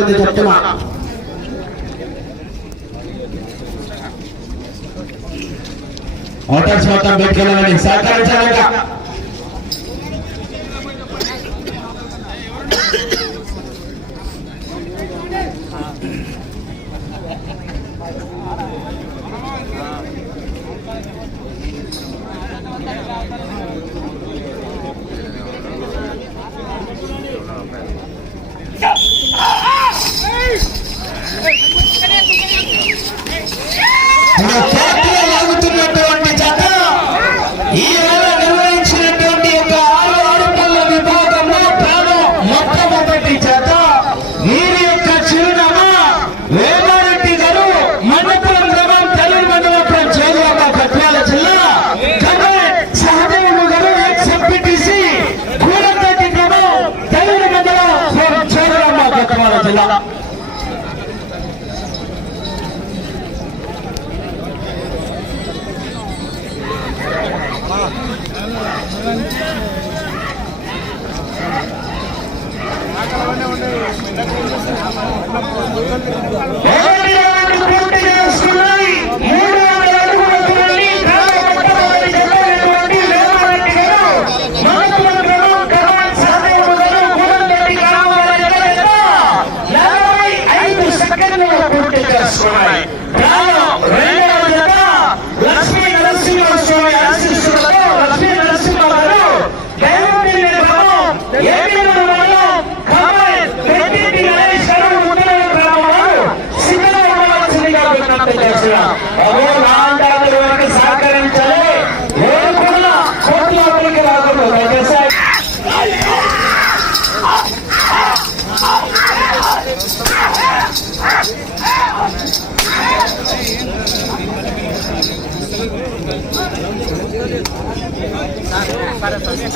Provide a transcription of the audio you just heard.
Warning చెప్తున్నా voters మొత్తం పెట్టుకెళ్ళాలని సహకరించాలిగా మన లాగుతున్నటువంటి జత ఈ వేళ నిర్వహించినటువంటి యొక్క ఆరు విభాగంలో మొట్టమొదటి జత. వీరి యొక్క చిరునామా వేమారెడ్డి గారు మండపురం గ్రామం జిల్లా. గారు ఎక్స్ ఎంపీటీసీ గ్రామం మండలం జిల్లా. ఒకటి రెండు para fazer a